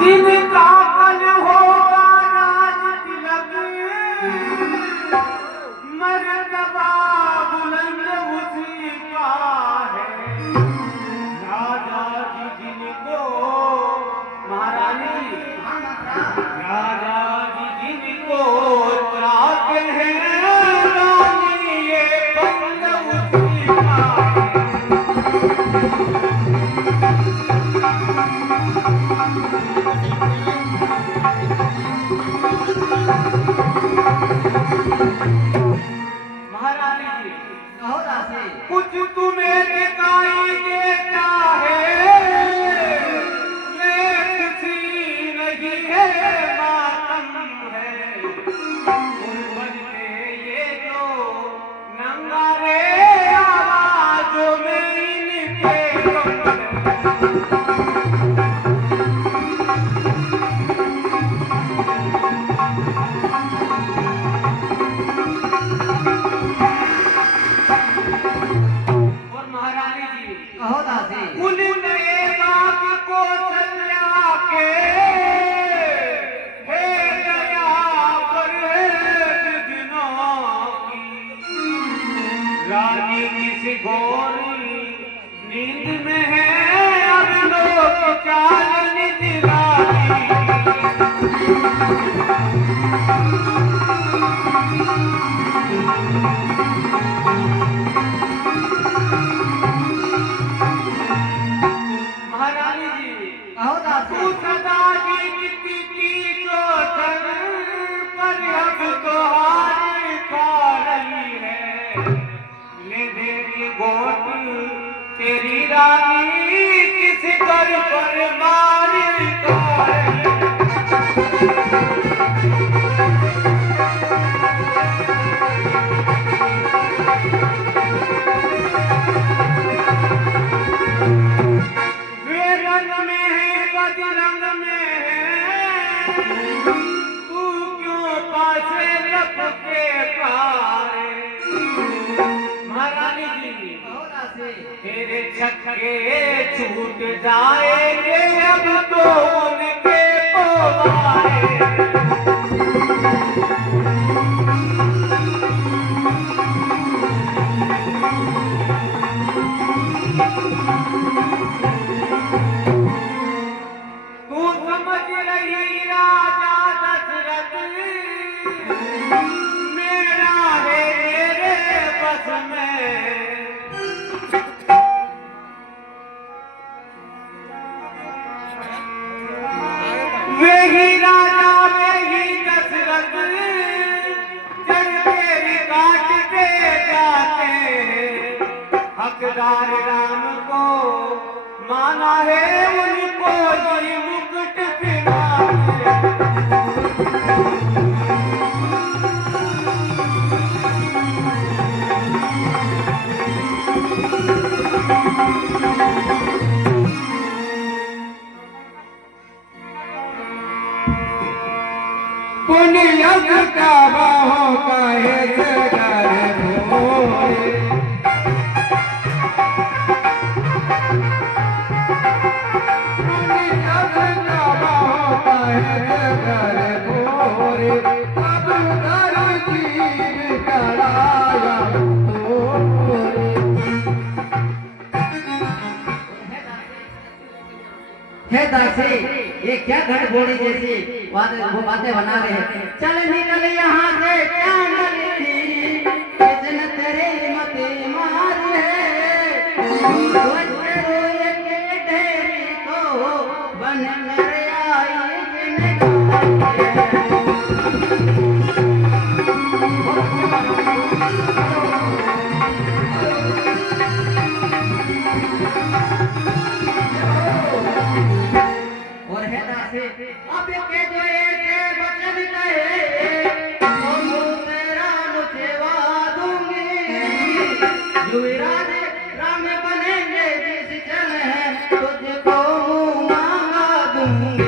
जिनका कल होगा राज तिलक, मर्तबा बुलंद उसी का है। राजा जी जिनको, महारानी राजा जी जिनको त्राते हैं, रानी ये बंद उसी का कुछ तुम्हें दिखाई देता है, ये खुशी नहीं है, मातम है। गुंबद पे ये जो नंगारे आवाजों में इनके गम रानी किसी घोरी नींद में है, अब लोग चाल निराली। महारानी जी तू सदा जीतती थी जो सर पर, अब तो हार खा रही है। ले दे गोट तेरी रानी किस कर पर मार खा रही है। वे रंग में है बदरंग में है, तू क्यों पासे लपके पाए। महारानी जी तेरे छक्के छूट जाएंगे, अब तो उनके पोवाए। तू समझ रही राजा दशरथ, मेरा है मेरे बस में। वही राजा वही दशरथ, जग तेरी काटते जाते हैं। हकदार राम को माना है, उनको ही मुकुट पहनाते। पुण्यक का बाहों का है जगर भोरे, पुण्यक का बाहों का है जगर भोरे। अब घर जीव कराया तोरे। हे दासी, ये क्या घट घोड़ी जैसी वो बातें बना रहे हैं। चल निकल यहाँ से, किसने तेरे मते मार है। रोए के ढेरी को बन कर आई और है दासी, अब के जो ऐसे वचन कहे, तो तेरा मुझेवा दूंगी। युवराज राम बनेंगे जिस जन है, तुझको मांगा दूंगी।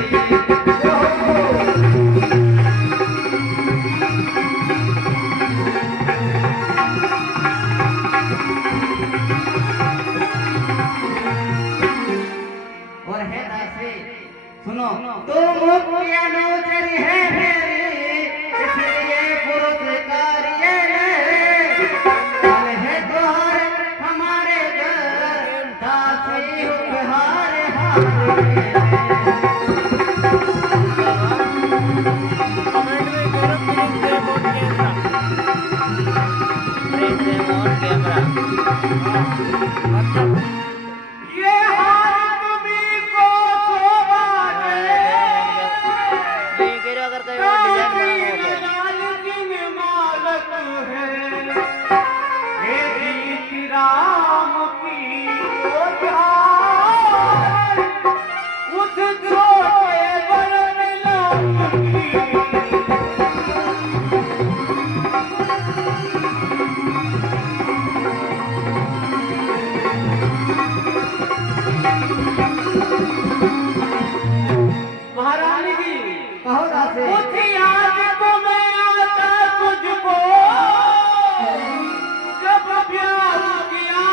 सुनो, तो मुख्य अनुचर है मेरी, इसलिए पुरुष कार्य में चल है द्वार हमारे घर, दासी उपहार हारे। कमेंट में करो please remote camera, please remote camera. ये हार तुम्हीं को शोभा दे, नहीं गिरा अगर कहीं और डिजाइन बनाना हो तो। लेकिन मालक है हे गीत राम की वो प्यार, उस छोटे बड़े लाल की। महारानी जी कहो दासी। उठी आज तो मैं आता तुझको, जब प्यार किया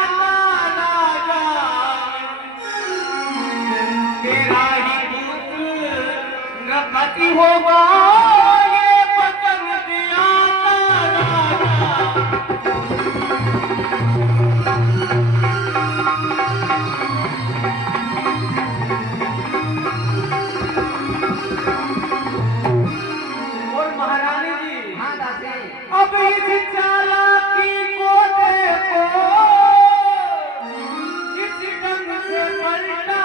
राजा, तेरा ही पुत्र पति होगा ये वचन दिया राजा। और महारानी जी हाँ दासी। अब इस चालाकी को देखो, इस ढंग से पलटा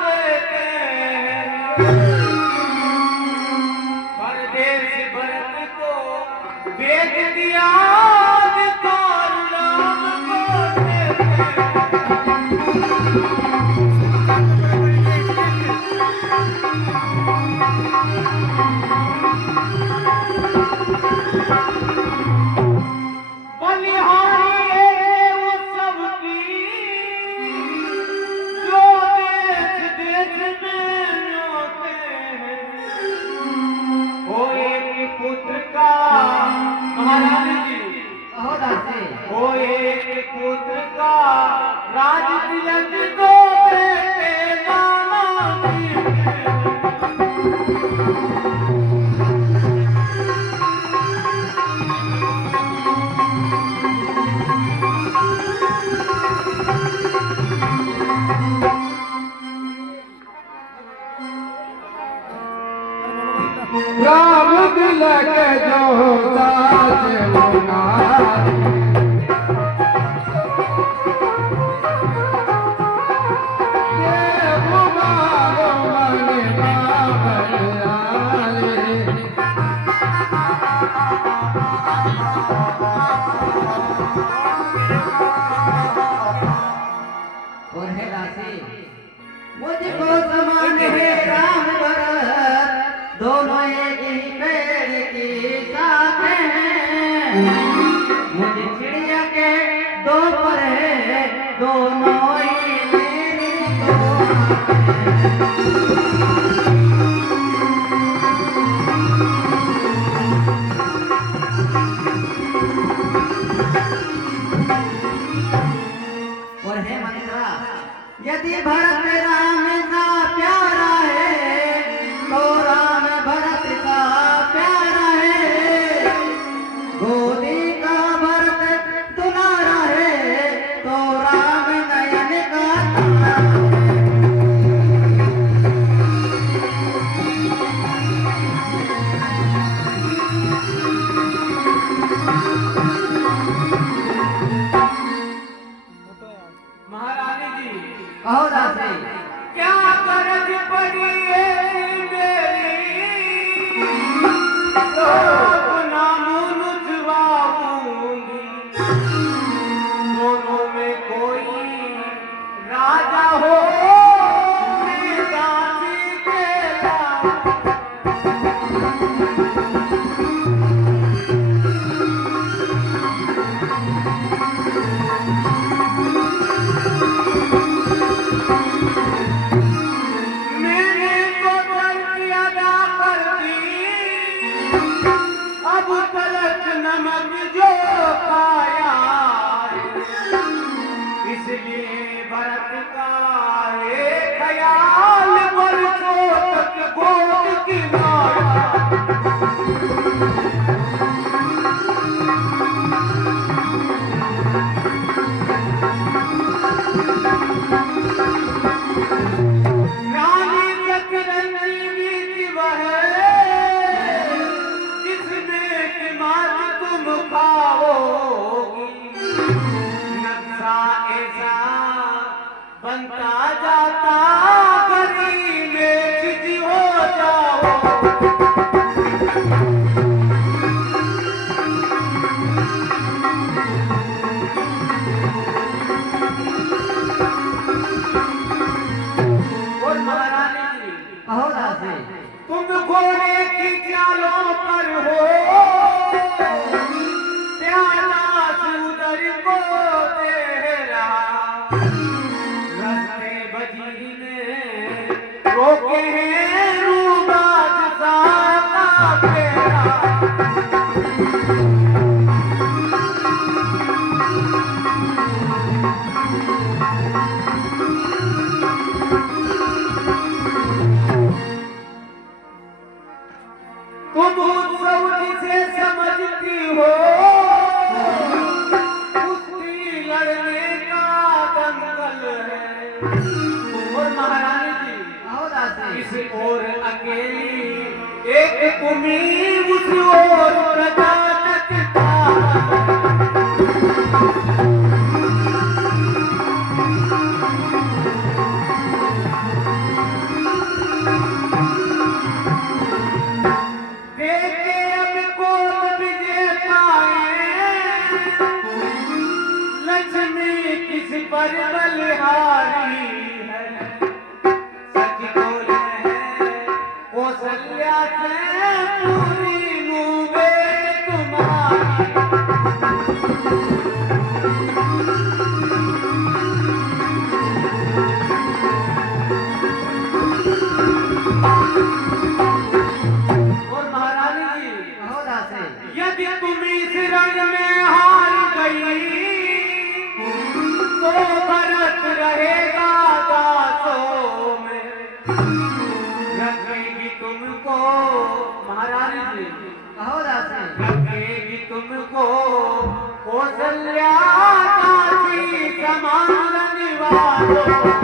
देते हैं। परदेश भरत को बेच दिया, अधिकार राम को देते हैं। बलिहारी है वो सबकी, जो देश देश में न्योते हैं। ओ एक पुत्र का, महारानी जी कहो दासी। ओ एक पुत्र का राज तिलक को देते मामा जी। राम तिलक जो साज मुनारी, देव मारो मन बाबरारे। और है दासी, मुझको समान है राम भरत, दोनों एक ही पेड़ की शाखें हैं। मुझे चिड़िया के दो पर है, दोनों ही मेरी दो आँखें। और है मंत्रा, यदि भरत राम का प्यारा है, तो राम भरत का प्यारा है। गोदी का भरत दुलारा है, तो राम नयन का तारा है। महारानी जी कहो दासी। क्या करज पड़ी है मेरी, तो अपना मुँह नुचवाऊंगी। दोनों में कोई राजा हो, मैं दासी के लाऊं। मैंने तो गलती अदा कर दी, अब तलक नमक जो खाया, इसलिए भरत का एक ख्याल बरसों तक और महारानी जी कहो दासी तुम घोड़े की चालों पर हो प्याला सुंदर को दे रहा रस्ते बजी ने रोके हैं रूबाज साका फेरा तुम उत्सव जिसे समझती हो कुश्ती लड़ने का दंगल है और महारानी जी कहो दासी इस ओर अकेली एक कुमीर उस ओर प्रजातक देखे अब कौन विजेता है लक्ष्मी किस पर बलिहारी है सच बोल है कौशल्या से पूरी मुबे तुम्हारी और महारानी जी कहो दासी यदि तुम इस रंग में हार गई तो भरत रहेगा दासों में रखेगी तुमको महारानी जी कहो दासी रखेगी तुमको कौशल्या दासी समान निवासों